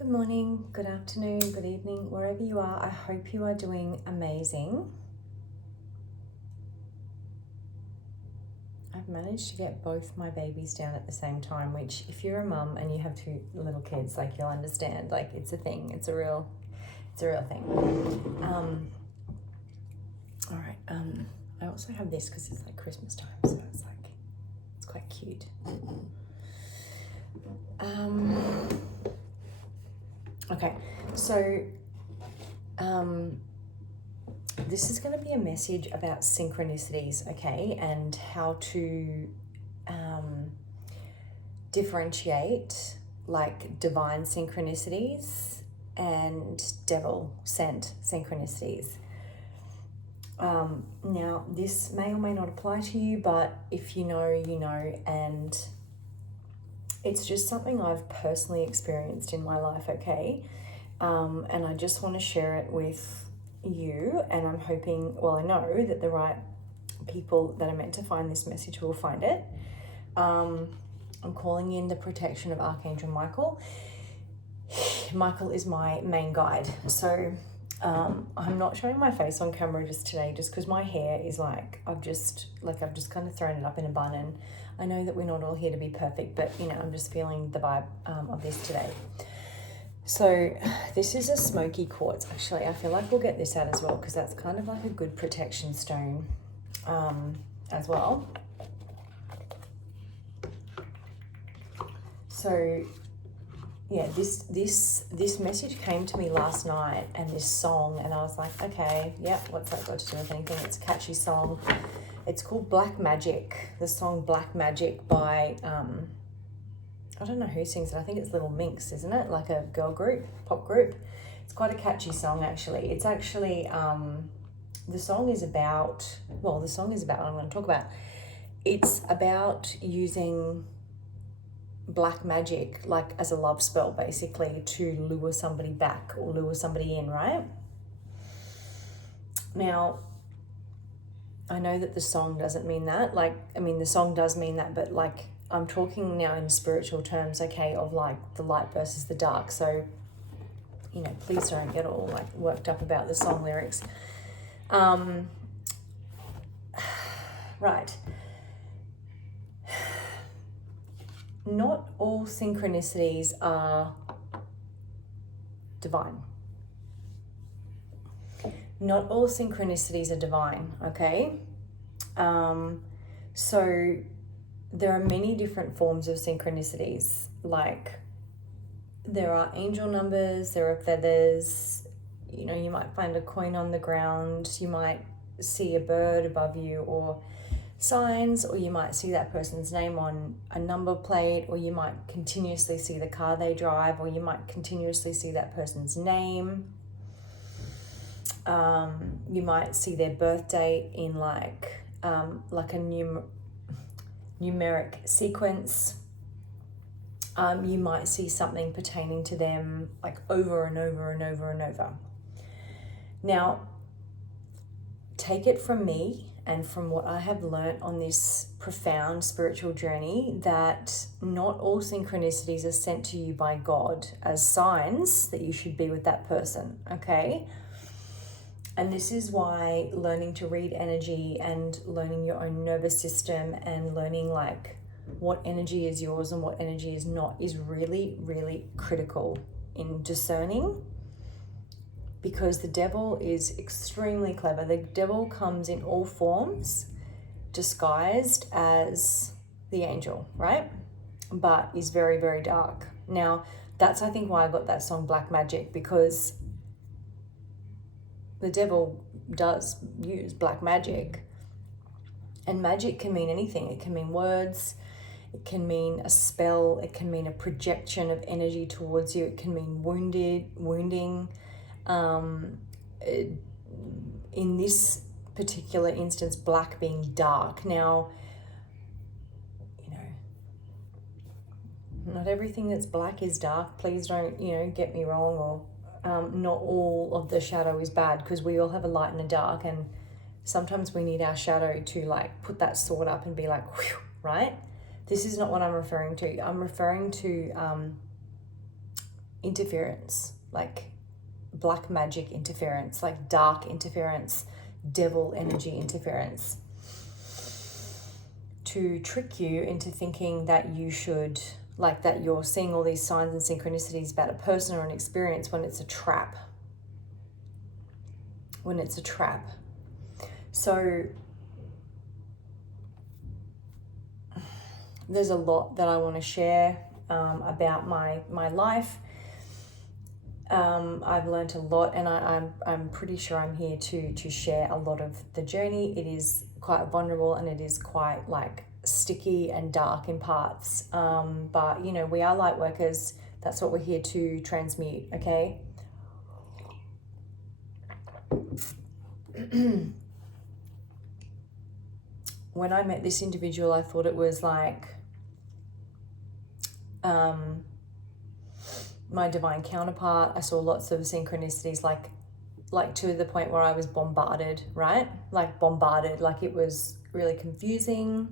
Good morning, good afternoon, good evening, wherever you are. I hope you are doing amazing. I've managed to get both my babies down at the same time, which if you're a mum and you have two little kids, like you'll understand, like it's a thing, it's a real thing. All right, I also have this because it's like Christmas time, so it's quite cute. Okay, so this is going to be a message about synchronicities, okay, and how to differentiate like divine synchronicities and devil sent synchronicities. Now, this may or may not apply to you, but if you know, you know, and it's just something I've personally experienced in my life, okay? And I just want to share it with you, and I'm hoping, well, I know that the right people that are meant to find this message will find it. I'm calling in the protection of Archangel Michael. Michael is my main guide. So I'm not showing my face on camera just today, just because my hair is I've just kind of thrown it up in a bun, and I know that we're not all here to be perfect, but you know, I'm just feeling the vibe of this today. So this is a smoky quartz. Actually, I feel like we'll get this out as well, because that's kind of like a good protection stone as well. So yeah, this message came to me last night, and this song, and I was like, okay, yep, what's that got to do with anything? It's a catchy song. It's called Black Magic. The song Black Magic by I don't know who sings it. I think it's Little Minx, isn't it? Like a girl group, pop group. It's quite a catchy song, actually. It's actually the song is about what I'm going to talk about. It's about using black magic, like as a love spell, basically, to lure somebody back or lure somebody in, right? Now, I know that the song doesn't mean that. The song does mean that, but I'm talking now in spiritual terms, okay, of like the light versus the dark. So, you know, please don't get all like worked up about the song lyrics. Right. Not all synchronicities are divine. Not all synchronicities are divine, okay? So there are many different forms of synchronicities. Like there are angel numbers, there are feathers, you know, you might find a coin on the ground, you might see a bird above you, or signs, or you might see that person's name on a number plate, or you might continuously see the car they drive, or you might continuously see that person's name. You might see their birth date in like a numeric sequence. You might see something pertaining to them like over and over and over and over. Now, take it from me and from what I have learnt on this profound spiritual journey, that not all synchronicities are sent to you by God as signs that you should be with that person, okay? And this is why learning to read energy and learning your own nervous system and learning like what energy is yours and what energy is not is really, really critical in discerning. Because the devil is extremely clever. The devil comes in all forms, disguised as the angel, right? But is very, very dark. Now, that's, I think, why I got that song Black Magic, because the devil does use black magic. And magic can mean anything. It can mean words. It can mean a spell. It can mean a projection of energy towards you. It can mean wounding. In this particular instance, black being dark. Now, you know, not everything that's black is dark. Please don't, you know, get me wrong, or not all of the shadow is bad, because we all have a light and a dark, and sometimes we need our shadow to like put that sword up and be like, whew, right? This is not what I'm referring to. I'm referring to interference, like black magic interference, like dark interference, devil energy interference, to trick you into thinking that you should, like that you're seeing all these signs and synchronicities about a person or an experience when it's a trap. When it's a trap. So there's a lot that I want to share about my life. I've learned a lot, and I'm pretty sure I'm here to share a lot of the journey. It is quite vulnerable, and it is quite like sticky and dark in parts. But you know, we are light workers. That's what we're here to transmute. Okay. When I met this individual, I thought it was like my divine counterpart. I saw lots of synchronicities, like to the point where I was bombarded, right? Like bombarded, like it was really confusing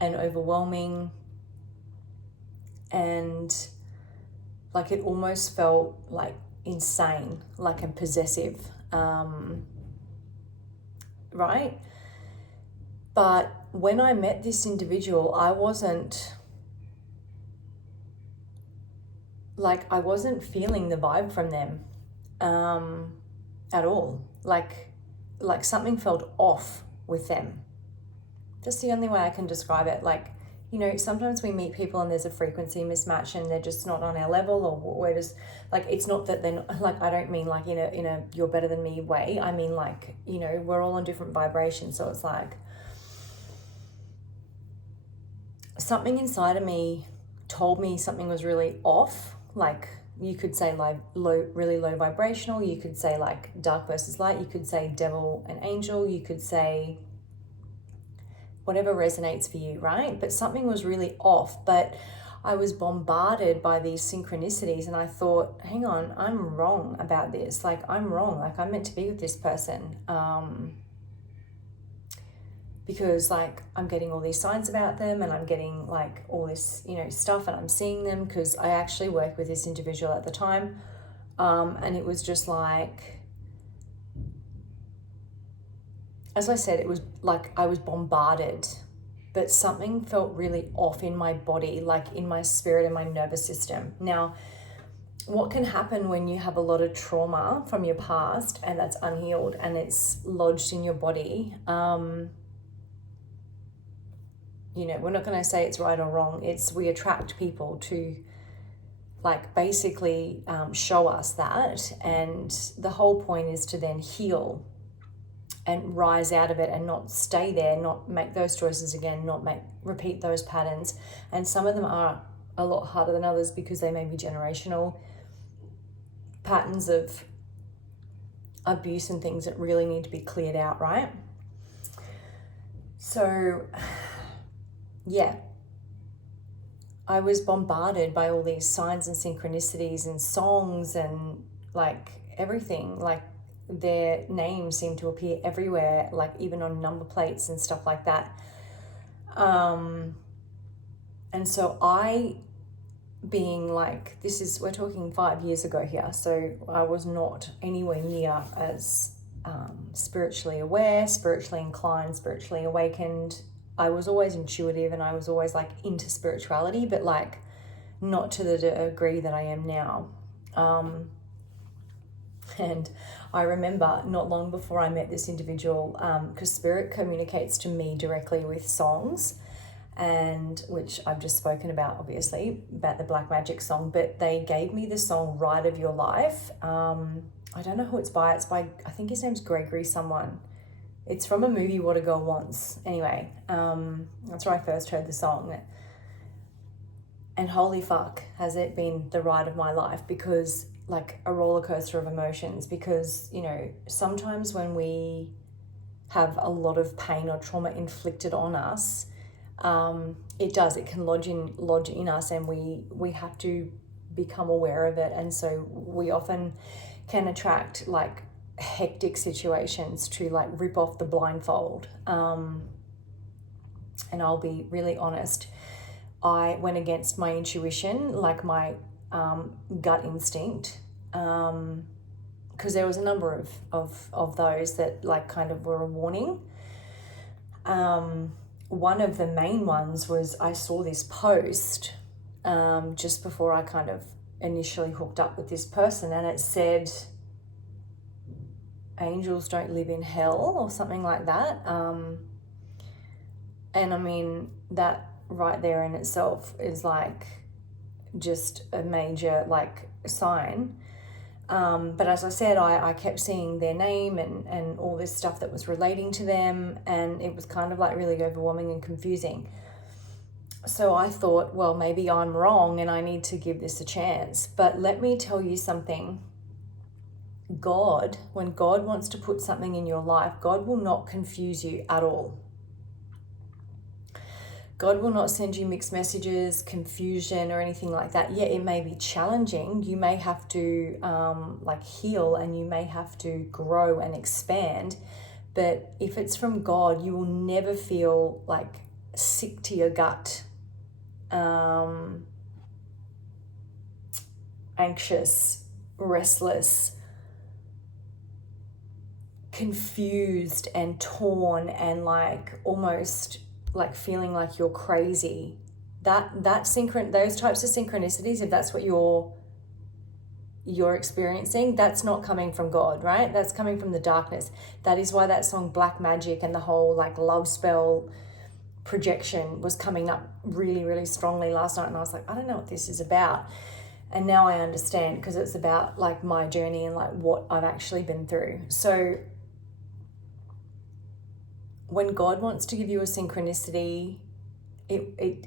and overwhelming, and like it almost felt like insane, like and possessive, right? But when I met this individual, I wasn't feeling the vibe from them at all. Like something felt off with them. That's the only way I can describe it. Like, you know, sometimes we meet people and there's a frequency mismatch and they're just not on our level, or we're just like, it's not that they're not, like, I don't mean like in a you're better than me way. I mean like, you know, we're all on different vibrations. So it's like something inside of me told me something was really off. Like you could say like really low vibrational. You could say like dark versus light. You could say devil and angel. You could say whatever resonates for you, right? But something was really off. But I was bombarded by these synchronicities, and I thought, hang on, I'm wrong about this. Like I'm wrong. Like I'm meant to be with this person. Because like I'm getting all these signs about them, and I'm getting like all this, you know, stuff, and I'm seeing them because I actually worked with this individual at the time. And it was just like, as I said, it was like I was bombarded, but something felt really off in my body, like in my spirit and my nervous system. Now, what can happen when you have a lot of trauma from your past and that's unhealed and it's lodged in your body? You know, we're not going to say it's right or wrong. It's we attract people to like basically show us that. And the whole point is to then heal and rise out of it and not stay there, not make those choices again, repeat those patterns. And some of them are a lot harder than others because they may be generational patterns of abuse and things that really need to be cleared out, right? So yeah, I was bombarded by all these signs and synchronicities and songs and like everything. Like their names seemed to appear everywhere, like even on number plates and stuff like that. And so I, being like, we're talking 5 years ago here, so I was not anywhere near as spiritually aware, spiritually inclined, spiritually awakened. I was always intuitive and I was always like into spirituality, but like not to the degree that I am now. And I remember not long before I met this individual, because spirit communicates to me directly with songs, and which I've just spoken about, obviously, about the Black Magic song, but they gave me the song Ride of Your Life. I don't know who it's by. It's by, I think his name's Gregory someone. It's from a movie, What a Girl Wants. Anyway, that's where I first heard the song. And holy fuck, has it been the ride of my life, because like a roller coaster of emotions, because, you know, sometimes when we have a lot of pain or trauma inflicted on us, it can lodge in us, and we have to become aware of it. And so we often can attract like hectic situations to like rip off the blindfold. And I'll be really honest, I went against my intuition, like my gut instinct, because there was a number of those that like kind of were a warning. One of the main ones was I saw this post just before I kind of initially hooked up with this person, and it said angels don't live in hell or something like that. And I mean, that right there in itself is like just a major like sign. But as I said, I kept seeing their name and all this stuff that was relating to them, and it was kind of like really overwhelming and confusing. So I thought, well, maybe I'm wrong and I need to give this a chance. But let me tell you something. God, when God wants to put something in your life, God will not confuse you at all. God will not send you mixed messages, confusion, or anything like that. Yeah, it may be challenging. You may have to like heal, and you may have to grow and expand. But if it's from God, you will never feel like sick to your gut, anxious, restless, confused and torn, and like almost like feeling like you're crazy. Those types of synchronicities, if that's what you're experiencing, that's not coming from God, right? That's coming from the darkness. That is why that song Black Magic and the whole like love spell projection was coming up really, really strongly last night, and I was like, I don't know what this is about. And now I understand, because it's about like my journey and like what I've actually been through. So when God wants to give you a synchronicity, it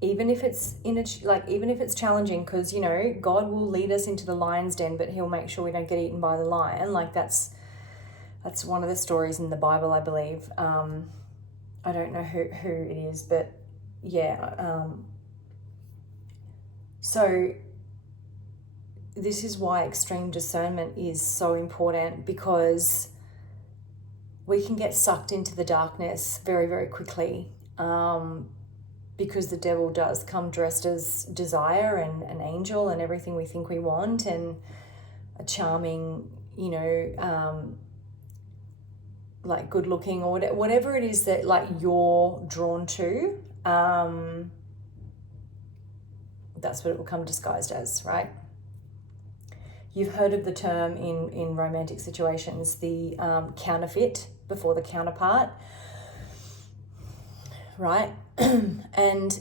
even if it's even if it's challenging, because you know God will lead us into the lion's den, but He'll make sure we don't get eaten by the lion. Like that's one of the stories in the Bible, I believe. I don't know who it is, but yeah. So this is why extreme discernment is so important, because we can get sucked into the darkness very, very quickly, because the devil does come dressed as desire and an angel and everything we think we want, and a charming, like good looking, or whatever it is that like you're drawn to. That's what it will come disguised as, right? You've heard of the term in romantic situations, the counterfeit before the counterpart, right? And,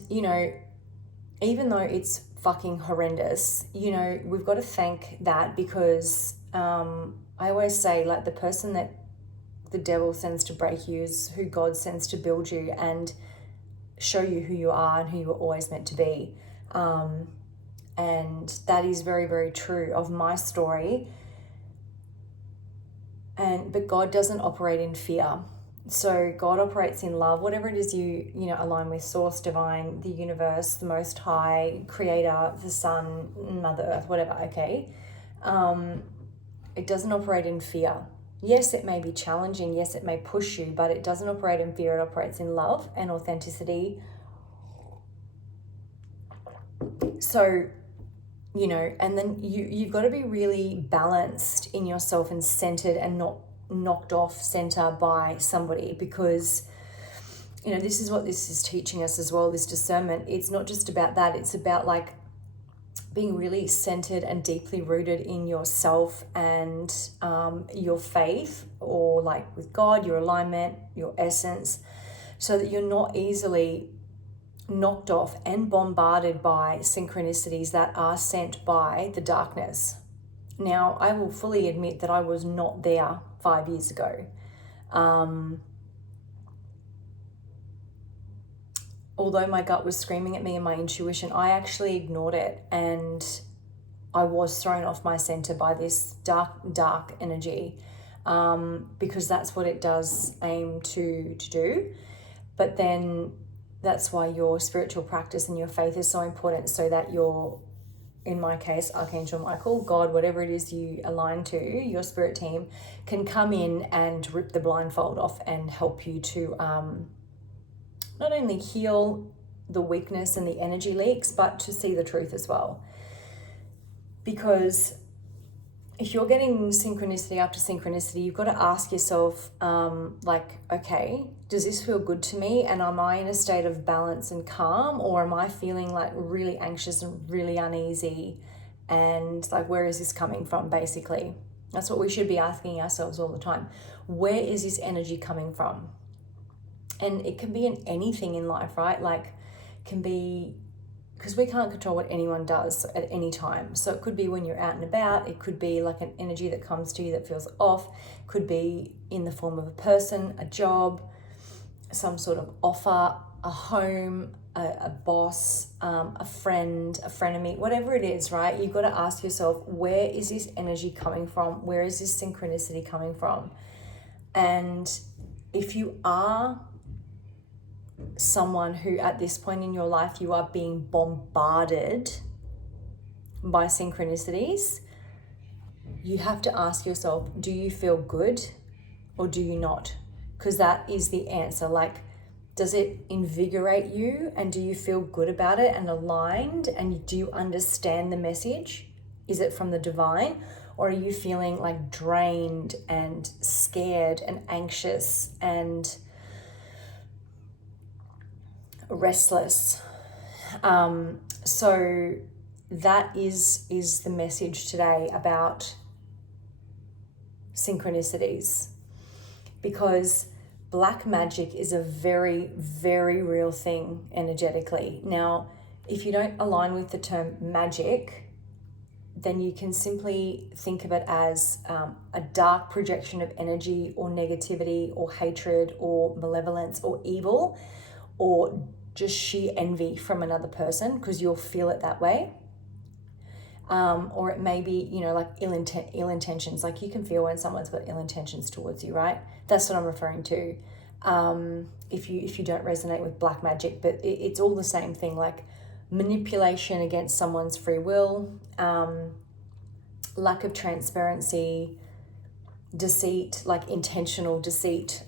even though it's fucking horrendous, we've got to thank that, because I always say, like, the person that the devil sends to break you is who God sends to build you and show you who you are and who you were always meant to be. And that is very, very true of my story. But God doesn't operate in fear. So God operates in love. Whatever it is you align with, source, divine, the universe, the Most High, Creator, the Sun, Mother Earth, whatever, okay? It doesn't operate in fear. Yes, it may be challenging. Yes, it may push you, but it doesn't operate in fear. It operates in love and authenticity. So, and then you've got to be really balanced in yourself and centered, and not knocked off center by somebody, because this is what this is teaching us as well, this discernment. It's not just about that. It's about like being really centered and deeply rooted in yourself and your faith, or like with God, your alignment, your essence, so that you're not easily knocked off and bombarded by synchronicities that are sent by the darkness. Now, I will fully admit that I was not there 5 years ago. Although my gut was screaming at me and my intuition, I actually ignored it, and I was thrown off my center by this dark energy, because that's what it does aim to do. But then that's why your spiritual practice and your faith is so important, so that your, in my case, Archangel Michael, God, whatever it is you align to, your spirit team, can come in and rip the blindfold off and help you to not only heal the weakness and the energy leaks, but to see the truth as well. Because if you're getting synchronicity after synchronicity, you've got to ask yourself, okay, does this feel good to me? And am I in a state of balance and calm? Or am I feeling like really anxious and really uneasy? And like, where is this coming from, basically? That's what we should be asking ourselves all the time. Where is this energy coming from? And it can be in anything in life, right? Like, can be, because we can't control what anyone does at any time. So it could be when you're out and about. It could be like an energy that comes to you that feels off. It could be in the form of a person, a job, some sort of offer, a home, a boss, a friend, a frenemy, whatever it is, right? You've got to ask yourself, where is this energy coming from? Where is this synchronicity coming from? And if you are someone who at this point in your life you are being bombarded by synchronicities, you have to ask yourself, do you feel good or do you not? Because that is the answer. Like, does it invigorate you and do you feel good about it and aligned, and do you understand the message? Is it from the divine, or are you feeling like drained and scared and anxious and restless? So that is the message today about synchronicities, because black magic is a very, very real thing energetically. Now, if you don't align with the term magic, then you can simply think of it as a dark projection of energy or negativity or hatred or malevolence or evil, or just sheer envy from another person, because you'll feel it that way. Or it may be, like ill intentions. Like, you can feel when someone's got ill intentions towards you, right? That's what I'm referring to. If you don't resonate with black magic, but it's all the same thing, like manipulation against someone's free will, lack of transparency, deceit, like intentional deceit,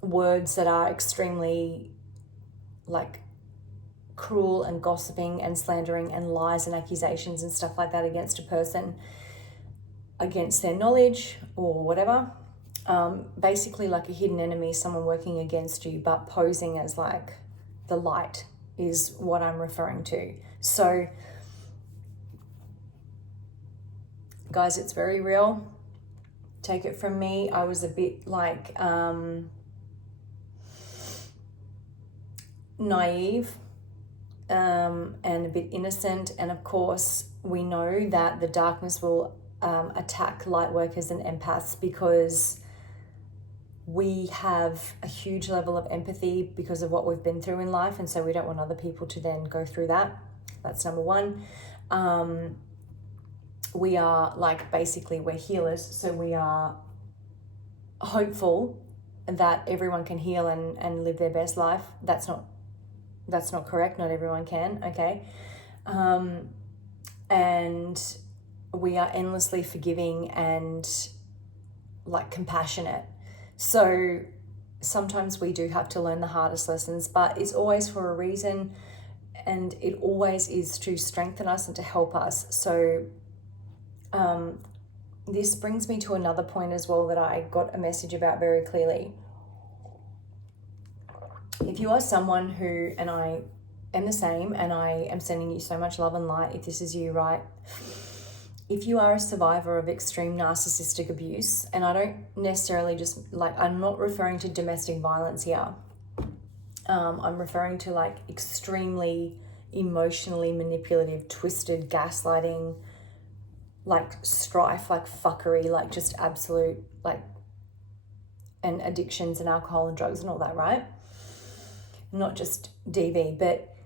words that are extremely like cruel and gossiping and slandering and lies and accusations and stuff like that against a person, against their knowledge or whatever. Basically like a hidden enemy, someone working against you but posing as like the light is what I'm referring to. So guys, it's very real. Take it from me, I was a bit like naive and a bit innocent, and of course we know that the darkness will attack light workers and empaths because we have a huge level of empathy because of what we've been through in life, and so we don't want other people to then go through that. That's number one. We are like, basically we're healers, so we are hopeful that everyone can heal and live their best life. That's not correct. Not everyone can, okay? And we are endlessly forgiving and like compassionate. So sometimes we do have to learn the hardest lessons, but it's always for a reason, and it always is to strengthen us and to help us. So this brings me to another point as well that I got a message about very clearly. If you are someone who, and I am the same, and I am sending you so much love and light if this is you, right? If you are a survivor of extreme narcissistic abuse, and I don't necessarily just like, I'm not referring to domestic violence here. I'm referring to like extremely emotionally manipulative, twisted, gaslighting, like strife, like fuckery, like just absolute, like, and addictions and alcohol and drugs and all that, right? Not just DV, but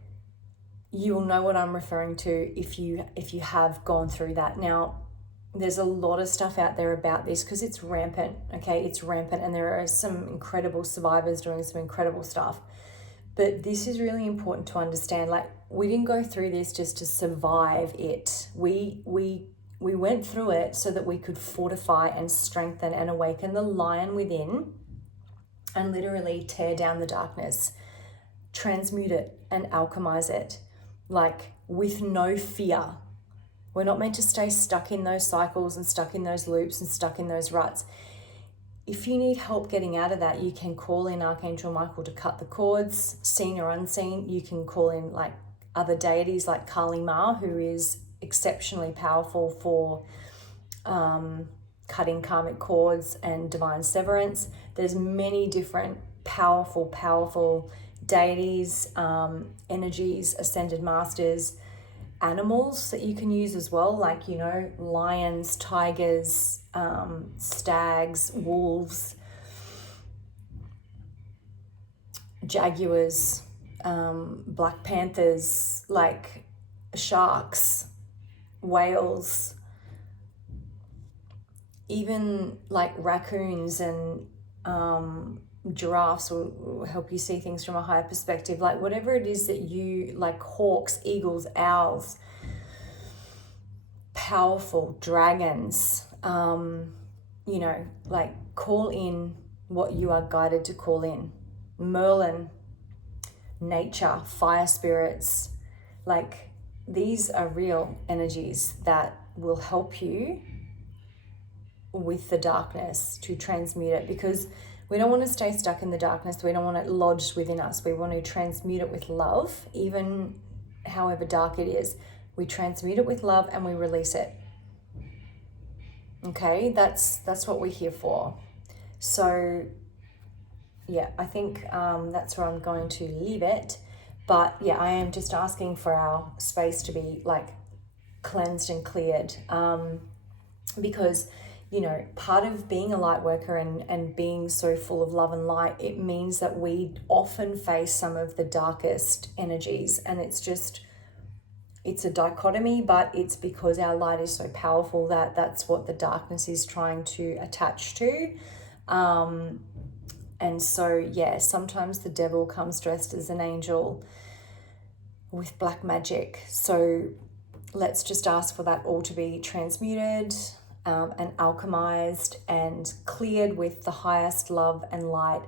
you will know what I'm referring to if you have gone through that. Now, there's a lot of stuff out there about this because it's rampant, okay? It's rampant, and there are some incredible survivors doing some incredible stuff. But this is really important to understand. Like, we didn't go through this just to survive it. We went through it so that we could fortify and strengthen and awaken the lion within and literally tear down the darkness, transmute it and alchemize it. like with no fear. We're not meant to stay stuck in those cycles and stuck in those loops and stuck in those ruts. If you need help getting out of that, you can call in Archangel Michael to cut the cords, seen or unseen. You can call in like other deities like Kali Ma, who is exceptionally powerful for cutting karmic cords and divine severance. There's many different powerful deities, energies, ascended masters, animals that you can use as well, like, you know, lions, tigers, stags, wolves, jaguars, black panthers, like sharks, whales, even like raccoons and giraffes will help you see things from a higher perspective. Like whatever it is that you like, hawks, eagles, owls, powerful dragons, you know, like call in what you are guided to call in. Merlin, nature, fire spirits, like these are real energies that will help you with the darkness to transmute it, because we don't want to stay stuck in the darkness. We don't want it lodged within us. We want to transmute it with love, even however dark it is. We transmute it with love and we release it. Okay, that's what we're here for. So yeah, I think that's where I'm going to leave it. But yeah, I am just asking for our space to be like cleansed and cleared, because, you know, part of being a light worker and being so full of love and light, it means that we often face some of the darkest energies, and it's a dichotomy, but it's because our light is so powerful that that's what the darkness is trying to attach to. And so, yeah, sometimes the devil comes dressed as an angel with black magic. So let's just ask for that all to be transmuted, and alchemized and cleared with the highest love and light